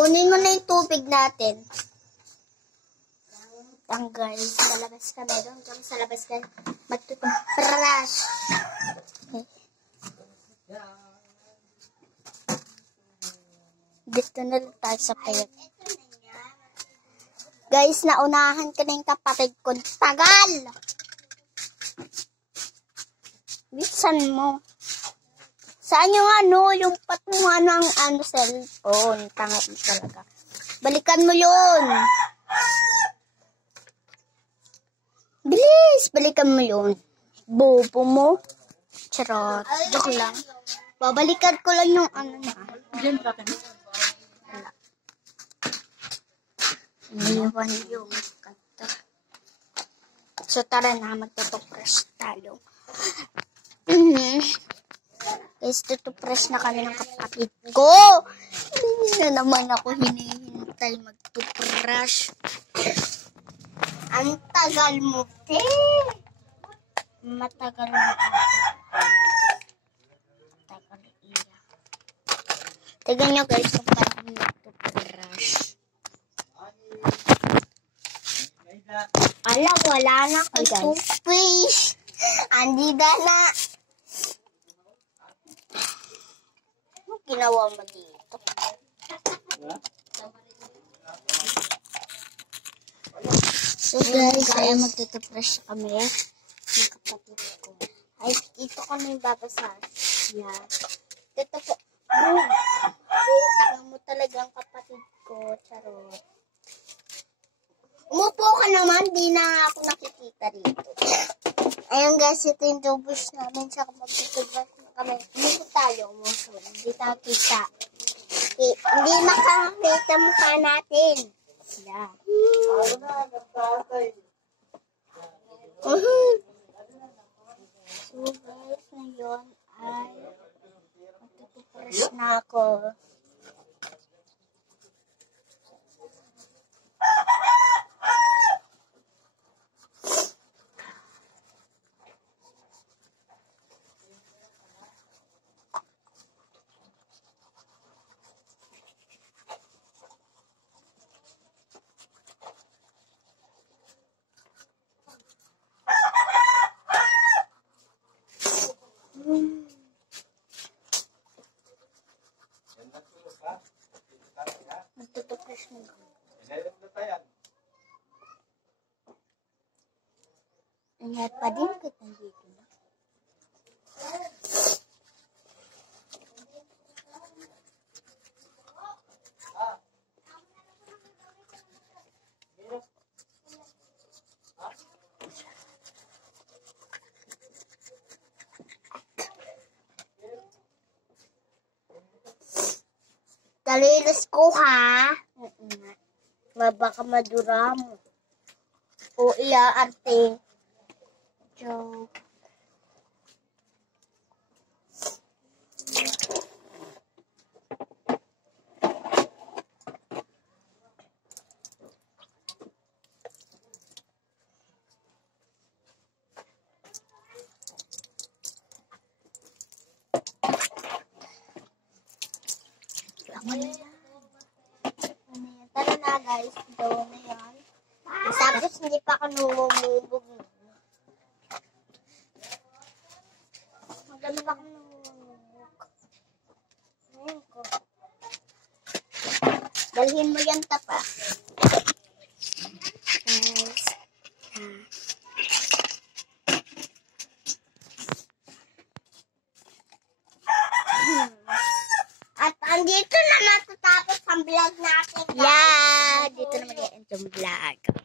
Kunin mo na yung tubig natin. Tanggal. Sa labas ka na doon. Sa labas ka. Magtutubrush. Okay. Dito na lang tayo sa payat. Guys, naunahan ka na yung kapatid ko. Tagal! Bisan mo. Saan yung yung patungan ng cellphone? Tanga mo talaga. Balikan mo yun. Bilis! Balikan mo yun. Bobo mo. Charot. Joke lang. Babalikan ko lang yung na. Diyan pa ka. Wala. Iniwan yung kanta. So tara na, magtutuprush tayo. Guys, tutuprush na kami ng kapatid ko. Hindi na naman ako hinihintay magtuprush. Ang tagal mo, te. Matagal mo ako. Tagal iya. Tignan nyo guys kung paano kami magtuprush. Alam, wala na akong toothpaste. Andi na. Anong ginawa mo dito? So guys, ay magtutuprush kami ng kapatid ko. Ay, ito kami babasa. Yan. Ito po. Tanga mo talagang kapatid ko. Charot. Umupo ka naman, di na ako nakikita dito. Ayun guys, ito yung tubos namin sa magtutubrush na kami. Umupo tayo, umupo. Hindi tayo kita. Hindi makakita mukha natin. Yan. So guys, ngayon ay magtutubrush na ako. Magtutuprush na ako. Ingat pa din kita dito na. Talilis ko ha. Baka madura mo. O iaarte. Joke. Tara na guys, gawin na yan. Tapos hindi pa ako numumubog. Maganda ba ako numumubog? Ngayon ko. Dalhin mo yan tapa. Guys. At andito na natatapos ang vlog natin. Yeah, dito na mag-end yung vlog.